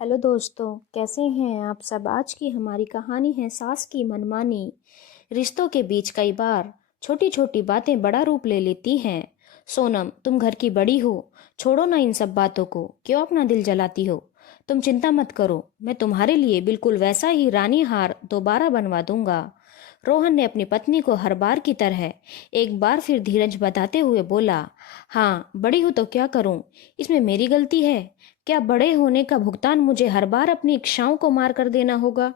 Hello दोस्तों, कैसे हैं आप सब। आज की हमारी कहानी है सास की मनमानी। रिश्तों के बीच कई बार छोटी छोटी बातें बड़ा रूप ले लेती हैं। सोनम, तुम घर की बड़ी हो, छोड़ो ना इन सब बातों को, क्यों अपना दिल जलाती हो। तुम चिंता मत करो, मैं तुम्हारे लिए बिल्कुल वैसा ही रानी हार दोबारा बनवा दूंगा। रोहन ने अपनी पत्नी को हर बार की तरह एक बार फिर धीरज बताते हुए बोला। हाँ, बड़ी हूं तो क्या करूं, इसमें मेरी गलती है। क्या बड़े होने का भुगतान मुझे हर बार अपनी इच्छाओं को मार कर देना होगा?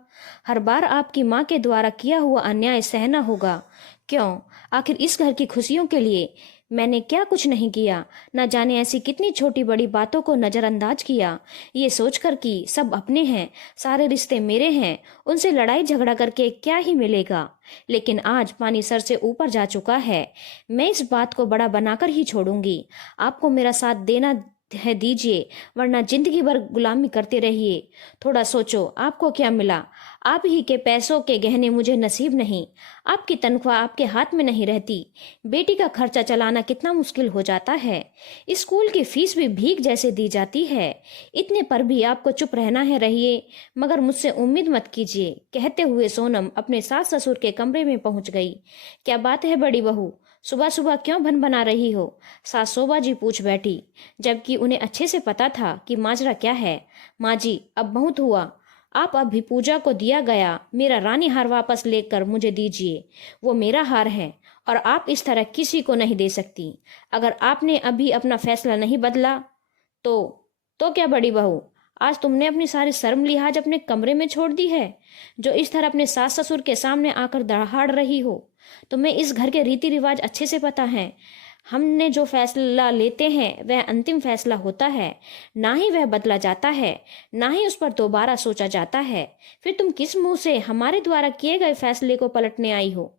हर बार आपकी माँ के द्वारा किया हुआ अन्याय सहना होगा? क्यों? आखिर इस घर की खुशियों के लिए मैंने क्या कुछ नहीं किया। न जाने ऐसी कितनी छोटी बड़ी बातों को नजरअंदाज किया, ये सोचकर कि सब अपने हैं, सारे रिश्ते मेरे हैं, उनसे लड़ाई झगड़ा करके क्या ही मिलेगा। लेकिन आज पानी सर से ऊपर जा चुका है। मैं इस बात को बड़ा बनाकर ही छोड़ूंगी। आपको मेरा साथ देना है दीजिए, वरना जिंदगी भर गुलामी करते रहिए। थोड़ा सोचो, आपको क्या मिला? आप ही के पैसों के गहने मुझे नसीब नहीं। आपकी तनख्वाह आपके हाथ में नहीं रहती। बेटी का खर्चा चलाना कितना मुश्किल हो जाता है। स्कूल की फीस भी भीख जैसे दी जाती है। इतने पर भी आपको चुप रहना है, रहिए, मगर मुझसे उम्मीद मत कीजिए। कहते हुए सोनम अपने सास ससुर के कमरे में पहुंच गई। क्या बात है बड़ी बहू, सुबह सुबह क्यों भन बना रही हो? सास शोभा जी पूछ बैठी, जबकि उन्हें अच्छे से पता था कि माजरा क्या है। माँ जी, अब बहुत हुआ। आप अभी पूजा को दिया गया मेरा रानी हार वापस लेकर मुझे दीजिए। वो मेरा हार है और आप इस तरह किसी को नहीं दे सकती। अगर आपने अभी अपना फैसला नहीं बदला तो क्या बड़ी बहू, आज तुमने अपनी सारी शर्म लिहाज अपने कमरे में छोड़ दी है, जो इस तरह अपने सास ससुर के सामने आकर दहाड़ रही हो। तुम्हें इस घर के रीति रिवाज अच्छे से पता है। हमने जो फैसला लेते हैं वह अंतिम फैसला होता है, ना ही वह बदला जाता है, ना ही उस पर दोबारा सोचा जाता है। फिर तुम किस मुंह से हमारे द्वारा किए गए फैसले को पलटने आई हो?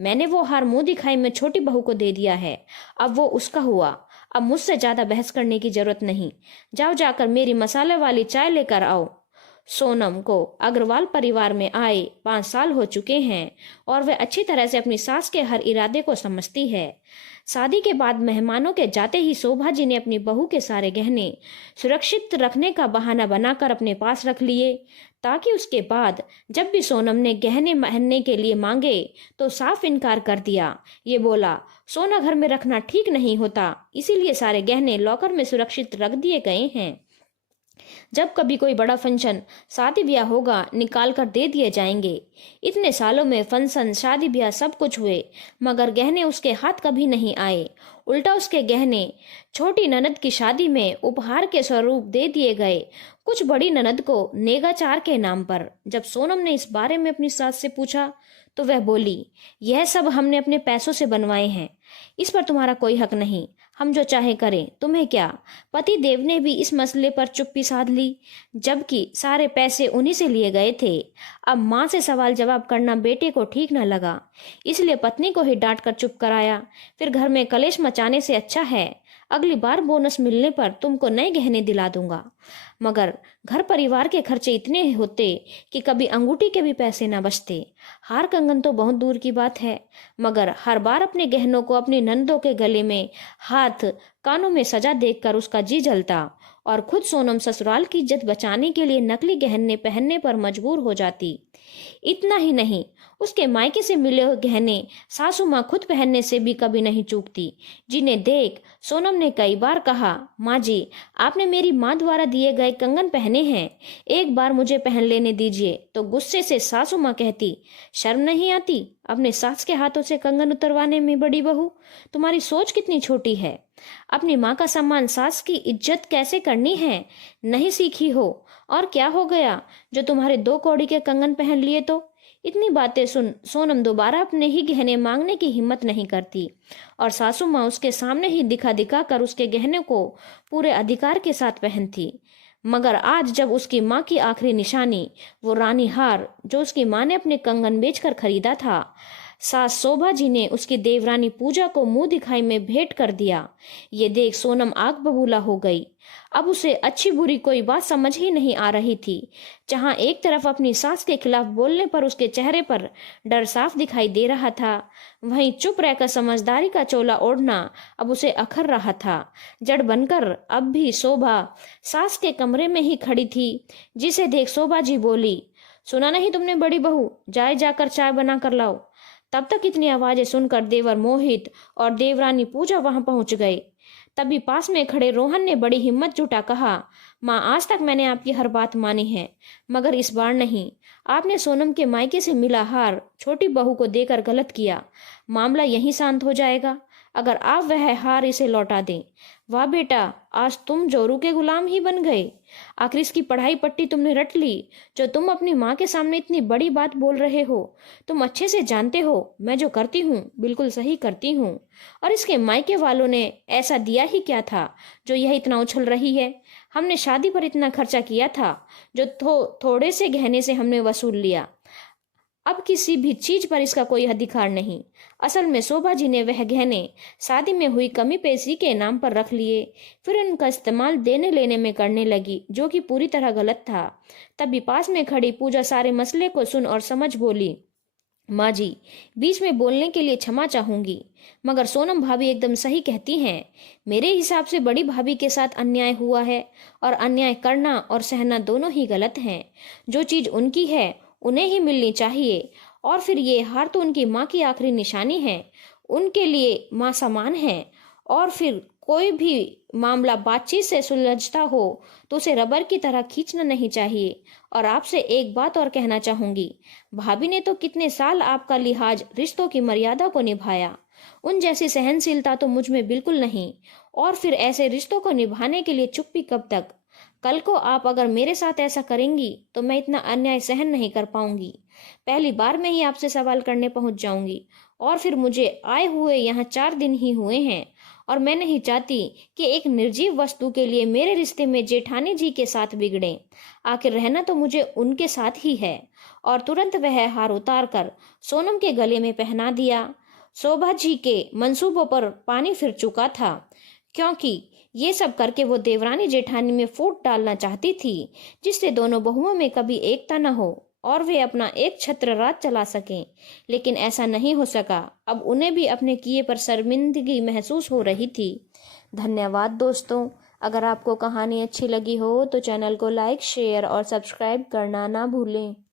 मैंने वो हार मुंह दिखाई में छोटी बहू को दे दिया है, अब वो उसका हुआ। अब मुझसे ज्यादा बहस करने की जरूरत नहीं। जाओ, जाकर मेरी मसाले वाली चाय लेकर आओ। सोनम को अग्रवाल परिवार में आए 5 साल हो चुके हैं और वह अच्छी तरह से अपनी सास के हर इरादे को समझती है। शादी के बाद मेहमानों के जाते ही शोभा जी ने अपनी बहू के सारे गहने सुरक्षित रखने का बहाना बनाकर अपने पास रख लिए, ताकि उसके बाद जब भी सोनम ने गहने पहनने के लिए मांगे तो साफ इनकार कर दिया। ये बोला, सोना घर में रखना ठीक नहीं होता, इसीलिए सारे गहने लॉकर में सुरक्षित रख दिए गए हैं। जब कभी कोई बड़ा फंक्शन शादी ब्याह होगा निकाल कर दे दिए जाएंगे। इतने सालों में फंक्शन शादी ब्याह सब कुछ हुए, मगर गहने उसके हाथ कभी नहीं आए। उल्टा उसके गहने छोटी ननद की शादी में उपहार के स्वरूप दे दिए गए, कुछ बड़ी ननद को नेगाचार के नाम पर। जब सोनम ने इस बारे में अपनी सास से पूछा तो वह बोली, यह सब हमने अपने पैसों से बनवाए हैं, इस पर तुम्हारा कोई हक नहीं। हम जो चाहे करें, तुम्हें क्या। पति देव ने भी इस मसले पर चुप्पी साध ली, जबकि सारे पैसे उन्हीं से लिए गए थे। अब माँ से सवाल जवाब करना बेटे को ठीक न लगा, इसलिए पत्नी को ही डांट कर चुप कराया। फिर घर में कलेश मचाने से अच्छा है अगली बार बोनस मिलने पर तुमको नए गहने दिला दूंगा। मगर घर परिवार के खर्चे इतने होते कि कभी अंगूठी के भी पैसे न बचते। हार कंगन तो बहुत दूर की बात है, मगर हर बार अपने गहनों को अपनी नंदों के गले में, हाथ कानों में सजा देखकर उसका जी जलता और खुद सोनम ससुराल की इज्जत बचाने के लिए नकली गहने पहनने पर मजबूर हो जाती। इतना ही नहीं, उसके मायके से मिले हुए गहने सासू माँ खुद पहनने से भी कभी नहीं चूकती, जिन्हें देख सोनम ने कई बार कहा, माँ जी, आपने मेरी माँ द्वारा दिए गए कंगन पहने हैं, एक बार मुझे पहन लेने दीजिए। तो गुस्से से सासू माँ कहती, शर्म नहीं आती अपने सास के हाथों से कंगन उतरवाने में? बड़ी बहू, तुम्हारी सोच कितनी छोटी है। अपनी माँ का सम्मान, सास की इज्जत कैसे करनी है नहीं सीखी हो। और क्या हो गया जो तुम्हारे 2 कौड़ी के कंगन पहन लिए तो? इतनी बातें सुन सोनम दोबारा अपने ही गहने मांगने की हिम्मत नहीं करती और सासू माँ उसके सामने ही दिखा दिखा कर उसके गहने को पूरे अधिकार के साथ पहनती। मगर आज जब उसकी माँ की आखिरी निशानी, वो रानी हार जो उसकी माँ ने अपने कंगन बेचकर खरीदा था, सास शोभा जी ने उसकी देवरानी पूजा को मुंह दिखाई में भेंट कर दिया। ये देख सोनम आग बबूला हो गई। अब उसे अच्छी बुरी कोई बात समझ ही नहीं आ रही थी। जहां एक तरफ अपनी सास के खिलाफ बोलने पर उसके चेहरे पर डर साफ दिखाई दे रहा था, वहीं चुप रहकर समझदारी का चोला ओढ़ना अब उसे अखर रहा था। जड़ बनकर अब भी शोभा सास के कमरे में ही खड़ी थी, जिसे देख शोभा जी बोली, सुना नहीं तुमने बड़ी बहू, जाकर चाय बना कर लाओ। तब तक इतनी आवाजें सुनकर देवर मोहित और देवरानी पूजा वहां पहुंच गए। तभी पास में खड़े रोहन ने बड़ी हिम्मत जुटा कहा, माँ आज तक मैंने आपकी हर बात मानी है, मगर इस बार नहीं। आपने सोनम के मायके से मिला हार छोटी बहू को देकर गलत किया। मामला यहीं शांत हो जाएगा अगर आप वह हार इसे लौटा दें। वाह बेटा, आज तुम जोरू के गुलाम ही बन गए। आखिर इसकी पढ़ाई पट्टी तुमने रट ली, जो तुम अपनी माँ के सामने इतनी बड़ी बात बोल रहे हो। तुम अच्छे से जानते हो मैं जो करती हूँ बिल्कुल सही करती हूँ, और इसके मायके वालों ने ऐसा दिया ही क्या था जो यह इतना उछल रही है। हमने शादी पर इतना खर्चा किया था, जो थोड़े से गहने से हमने वसूल लिया। अब किसी भी चीज पर इसका कोई अधिकार नहीं। असल में शोभा जी ने वह गहने शादी में हुई कमी पेशी के नाम पर रख लिए, फिर उनका इस्तेमाल देने लेने में करने लगी, जो कि पूरी तरह गलत था। तभी पास में खड़ी पूजा सारे मसले को सुन और समझ बोली, माँ जी, बीच में बोलने के लिए क्षमा चाहूंगी, मगर सोनम भाभी एकदम सही कहती हैं। मेरे हिसाब से बड़ी भाभी के साथ अन्याय हुआ है, और अन्याय करना और सहना दोनों ही गलत हैं। जो चीज उनकी है उन्हें ही मिलनी चाहिए, और फिर ये हार तो उनकी माँ की आखिरी निशानी है, उनके लिए माँ समान है। और फिर कोई भी मामला बातचीत से सुलझता हो तो उसे रबर की तरह खींचना नहीं चाहिए। और आपसे एक बात और कहना चाहूंगी, भाभी ने तो कितने साल आपका लिहाज, रिश्तों की मर्यादा को निभाया, उन जैसी सहनशीलता तो मुझ में बिल्कुल नहीं। और फिर ऐसे रिश्तों को निभाने के लिए चुप्पी कब तक? कल को आप अगर मेरे साथ ऐसा करेंगी तो मैं इतना अन्याय सहन नहीं कर पाऊंगी। पहली बार में ही आपसे सवाल करने पहुंच जाऊंगी, और फिर मुझे आए हुए यहाँ 4 दिन ही हुए हैं, और मैं नहीं चाहती कि एक निर्जीव वस्तु के लिए मेरे रिश्ते में जेठानी जी के साथ बिगड़े। आखिर रहना तो मुझे उनके साथ ही है। और तुरंत वह हार उतार कर सोनम के गले में पहना दिया। शोभा जी के मंसूबों पर पानी फिर चुका था, क्योंकि ये सब करके वो देवरानी जेठानी में फूट डालना चाहती थी, जिससे दोनों बहुओं में कभी एकता न हो और वे अपना एक छत्र राज चला सकें। लेकिन ऐसा नहीं हो सका। अब उन्हें भी अपने किए पर शर्मिंदगी महसूस हो रही थी। धन्यवाद दोस्तों। अगर आपको कहानी अच्छी लगी हो तो चैनल को लाइक, शेयर और सब्सक्राइब करना ना भूलें।